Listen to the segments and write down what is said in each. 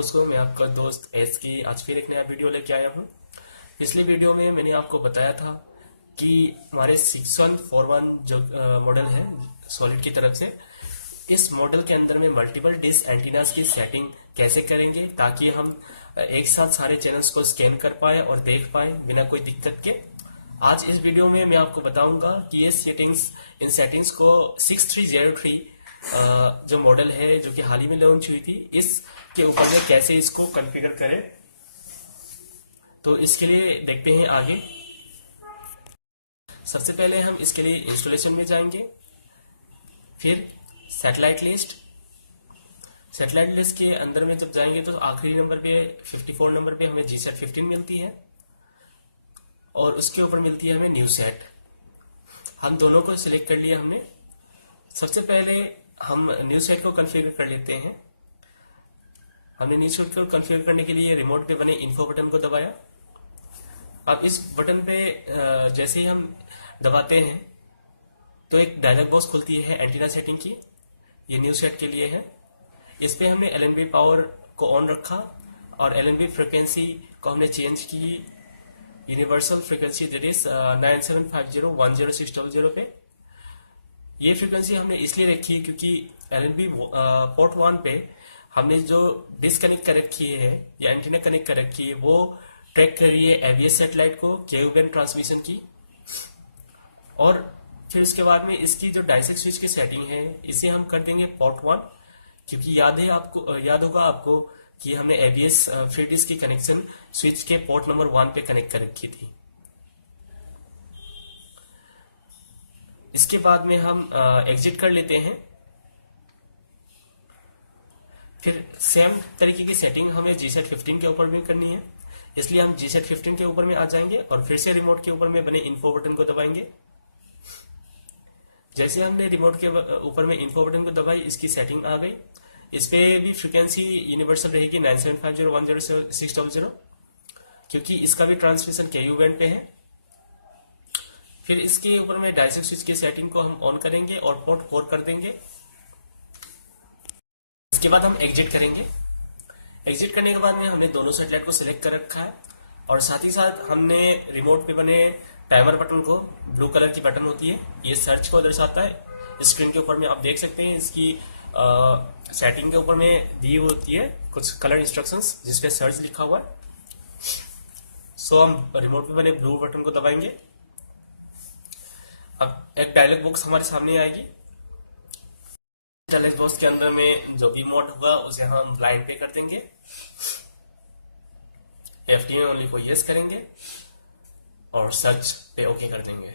दोस्तों, मैं आपका दोस्त एस की आज फिर एक नया वीडियो लेके आया हूँ। पिछले वीडियो में मैंने आपको बताया था कि हमारे 6141 जो मॉडल है सॉलिड की तरफ से, इस मॉडल के अंदर में मल्टीपल डिश एंटीनास की सेटिंग कैसे करेंगे ताकि हम एक साथ सारे चैनल्स को स्कैन कर पाए और देख पाए बिना कोई दिक्कत के। आज इस वीडियो में मैं आपको बताऊंगा कि ये इन सेटिंग्स को 6303 जो मॉडल है जो कि हाल ही में लॉन्च हुई थी, इसके ऊपर में कैसे इसको कॉन्फ़िगर करें। तो इसके लिए देखते हैं आगे। सबसे पहले हम इसके लिए इंस्टॉलेशन में जाएंगे, फिर सैटेलाइट लिस्ट के अंदर में जब जाएंगे तो आखिरी नंबर पे 54 नंबर पे हमें जीसेट 15 मिलती है और उसके ऊपर मिलती है हमें न्यू सेट। हम दोनों को सिलेक्ट कर लिया हमने। सबसे पहले हम न्यू सेट को कॉन्फ़िगर कर लेते हैं। हमने न्यू सेट को कॉन्फ़िगर करने के लिए रिमोट पे बने इन्फो बटन को दबाया। अब इस बटन पे जैसे ही हम दबाते हैं तो एक डायलॉग बॉक्स खुलती है एंटीना सेटिंग की। ये न्यू सेट के लिए है। इस पे हमने LNB पावर को ऑन रखा और LNB फ्रिक्वेंसी को हमने चेंज की यूनिवर्सल फ्रिक्वेंसी दैट इज 9750100600 पे। ये फ्रिक्वेंसी हमने इसलिए रखी है क्योंकि LNB पोर्ट 1 पे हमने जो डिस्कनेक्ट कर रखी है या एंटीना कनेक्ट कर रखी है वो ट्रैक कर रही है एवीएस सैटेलाइट को KU बैंड ट्रांसमिशन की। और फिर उसके बाद में इसकी जो डायसेक स्विच की सेटिंग है इसे हम कर देंगे पोर्ट 1, क्योंकि याद होगा आपको कि हमने एवीएस फ्री डिस्क की कनेक्शन स्विच के पोर्ट नंबर 1 पे कनेक्ट कर रखी थी। इसके बाद में हम एग्जिट कर लेते हैं। फिर सेम तरीके की सेटिंग हमें जीसेट 15 के ऊपर भी करनी है, इसलिए हम जीसेट 15 के ऊपर में आ जाएंगे और फिर से रिमोट के ऊपर में बने इन्फो बटन को दबाएंगे। जैसे हमने रिमोट के ऊपर में इन्फो बटन को दबाई, इसकी सेटिंग आ गई। इस पे भी फ्रीक्वेंसी यूनिवर्सल रहेगी 9750100600, क्योंकि इसका भी ट्रांसमिशन KU बैंड पे है। फिर इसके ऊपर में डायसेक स्विच की सेटिंग को हम ऑन करेंगे और पोर्ट 4 कर देंगे। इसके बाद हम एग्जिट करेंगे। एग्जिट करने के बाद में हमने दोनों सैटेलाइट को सिलेक्ट कर रखा है और साथ ही साथ हमने रिमोट पे बने टाइमर बटन को, ब्लू कलर की बटन होती है, ये सर्च को दर्शाता है। स्क्रीन के ऊपर में आप देख सकते हैं इसकी सेटिंग के ऊपर में दी होती है कुछ कलर इंस्ट्रक्शंस जिसपे सर्च लिखा हुआ है। सो हम रिमोट पे बने ब्लू बटन को दबाएंगे। अब एक डायलॉग बॉक्स हमारे सामने आएगी। डायलॉग बॉक्स के अंदर में जो भी मोड होगा उसे हम ब्लाइंड पे कर देंगे। FTM ओनली को यस करेंगे और सर्च पे ओके कर देंगे।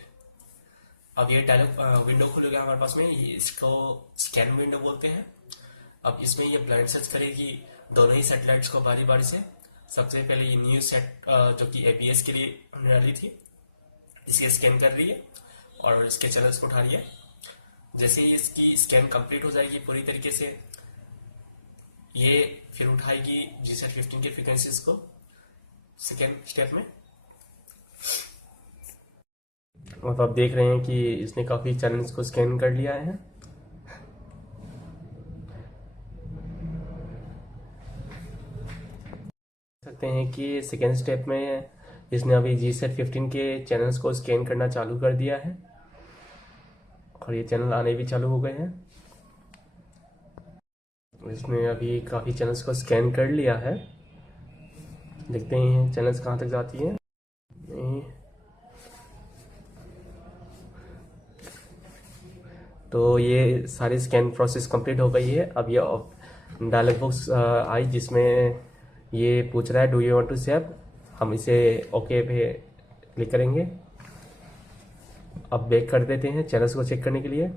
अब ये डायलॉग विंडो खुलेगा हमारे पास में, इसको स्कैन विंडो बोलते हैं। अब इसमें ये ब्लाइंड सर्च करेगी दोनों ही सैटेलाइट्स को बारी बारी से। सबसे पहले ये न्यू सेट जो कि APS के लिए होने वाली थी, इसे स्कैन कर रही है और इसके चैनल्स को उठा रही है। जैसे ही इसकी स्कैन कंप्लीट हो जाएगी पूरी तरीके से, ये फिर उठाएगी जीसेट 15 के फ्रीक्वेंसीज को सेकेंड स्टेप में। और आप देख रहे हैं कि इसने काफी चैनल्स को स्कैन कर लिया है। सकते हैं कि सेकेंड स्टेप में इसने अभी जीसेट 15 के चैनल्स को स्कैन करना चालू कर दिया है और ये चैनल आने भी चालू हो गए हैं। इसने अभी काफी चैनल्स को स्कैन कर लिया है। देखते हैं चैनल्स कहाँ तक जाती हैं। तो ये सारी स्कैन प्रोसेस कंप्लीट हो गई है। अब ये डायलॉग बॉक्स आई जिसमें ये पूछ रहा है do you want to save. हम इसे ओके पे क्लिक करेंगे। अब बैक कर देते हैं चैनल्स को चेक करने के लिए।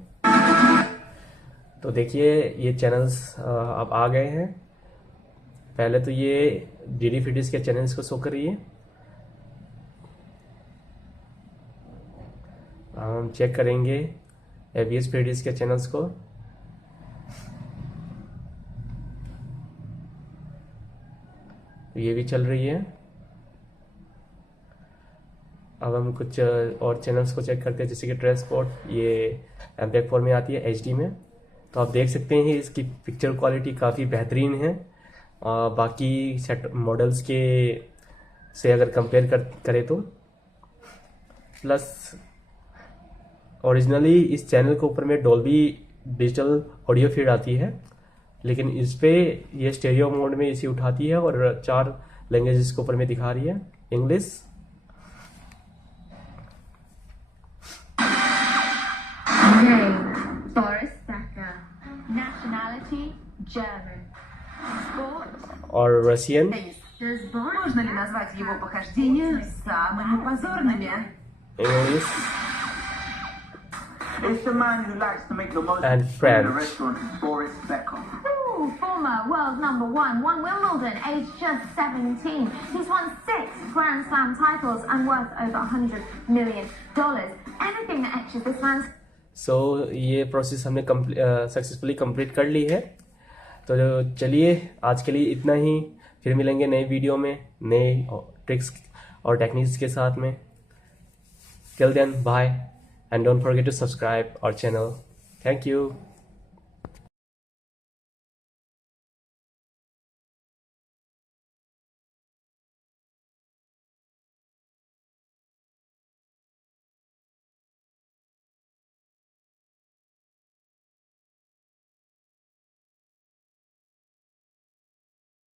तो देखिए ये चैनल्स अब आ गए हैं। पहले तो ये DD फ्री डिस्क के चैनल्स को शो कर रही है। हम चेक करेंगे AVS फ्री डिस्क के चैनल्स को। ये भी चल रही है। अब हम कुछ और चैनल्स को चेक करते हैं, जैसे कि ट्रांसपोर्ट, ये MPEG 4 में आती है HD में। तो आप देख सकते हैं इसकी पिक्चर क्वालिटी काफ़ी बेहतरीन है। बाकी सेट मॉडल्स के से अगर कंपेयर करें तो। प्लस ओरिजिनली इस चैनल के ऊपर में डॉल्बी डिजिटल ऑडियो फीड आती है, लेकिन इस पे ये स्टेरियो मोड में इसी उठाती है और 4 लैंग्वेजेस के ऊपर में दिखा रही है। English, Boris Becker. Nationality German. Sport. और Russian. Можно ли назвать его похождения самыми позорными? English It's the man who likes to make the most And in French. the restaurant, Boris Becker. Ooh, former world #1, won Wimbledon, aged just 17. He's won 6 Grand Slam titles and worth over $100 million. Anything that etches this man's सो ये process हमने successfully complete कर ली है। तो चलिए आज के लिए इतना ही, फिर मिलेंगे नए वीडियो में नए ट्रिक्स और टेक्निक्स के साथ में। Till then bye and don't forget to subscribe our channel. Thank you.